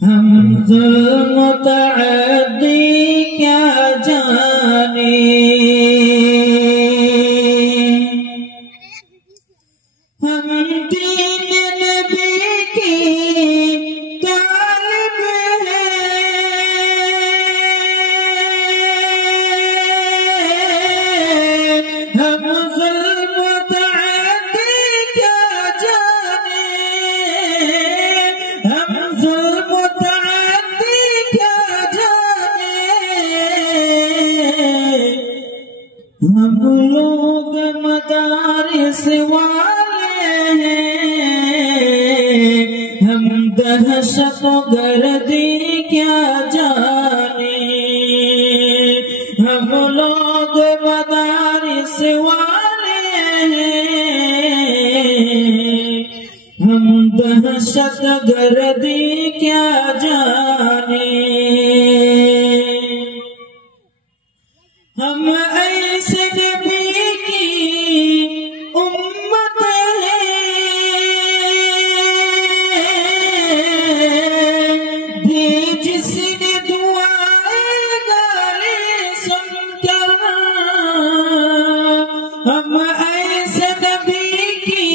ہم ظلم متعدی کیا جانے، ہم دین نبی کی طالب ہیں، ہم ظلم متعدی کیا جانے، ہم ظلم متعدی کیا جانے، ہم لوگ مدارس والے ہیں، ہم دہشت گردی کیا جانے، ہم لوگ مدارس والے ہیں، ہم دہشت گردی کیا جانے، ہم ایسے نبی کی امت ہیں، بھی جس نے دعائیں گالے سن کر، ہم ایسے نبی کی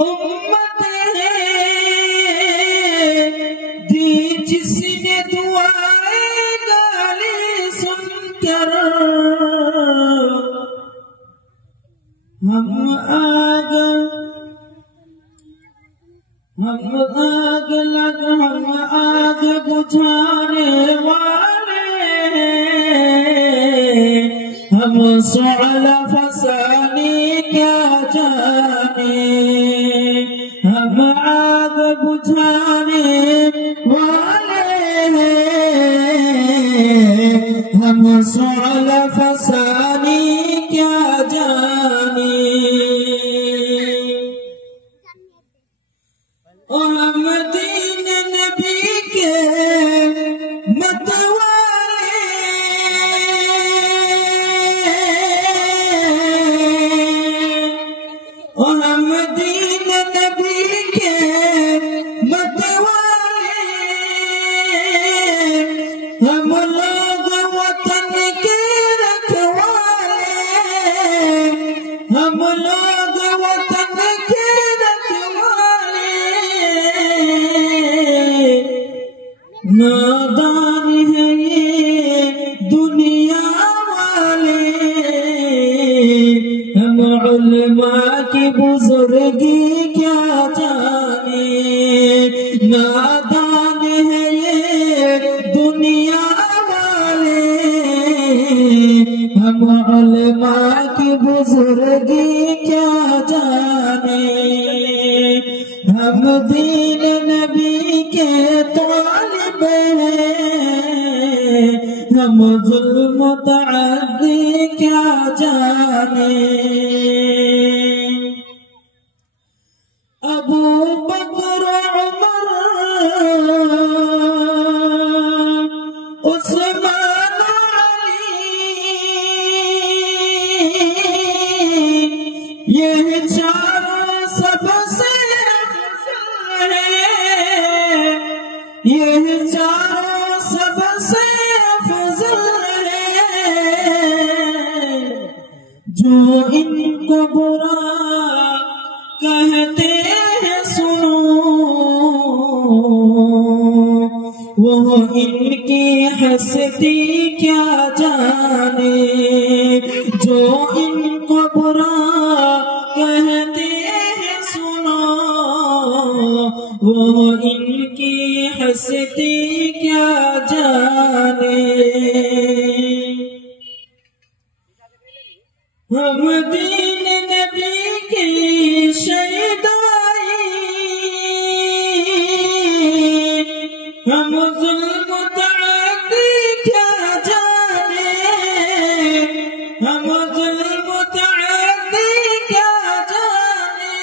امت ہیں، بھی جس نے دعائیں گالے سن کر، ہم آگ بجھانے والے ہیں، ہم سعل فسانی کیا جانے، ہم آگ بجھانے والے ہیں، ہم سعل فسانی کیا جانے، ہم دین نبی کے متوالے، ہم دین نبی کے متوالے، ہم لوگ وطن کے رکھوالے، ہم لوگ وطن کے رکھوالے، نادان ہے یہ دنیا والے، ہم علماء کی بزرگی کیا جانے، نادان ہے یہ دنیا والے، ہم علماء کی بزرگی کیا جانے، ہم دین نبی کے طالب ہیں، ہم ظلم متعدی کیا جانے، ابو بکر عمر عثمان علی، یہ چاروں سب سے افضل ہیں، یہ چاروں سب سے افضل ہیں، جو ان کو برا کہتے ہیں سنو، وہ ان کی ہستی کیا جانے، جو ان کو برا کہتے ہیں سنو، وہ ان کی ہستی کیا جانے، ہم دین نبی کی شیدائی، ہم ظلم متعدی کیا جانے، ہم ظلم متعدی کیا جانے،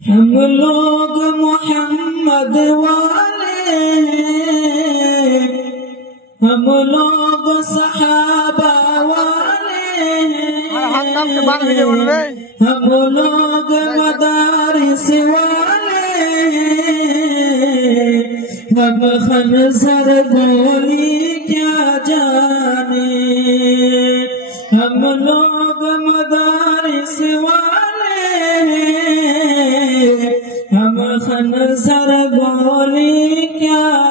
ہم لوگ محمد والے ہیں، ہم لوگ صحابہ والے ہیں، ہم لوگ مدار مدارس والے ہم خنزر گولی کیا جانے ہم لوگ مدارس والے ہم خنزر گولی کیا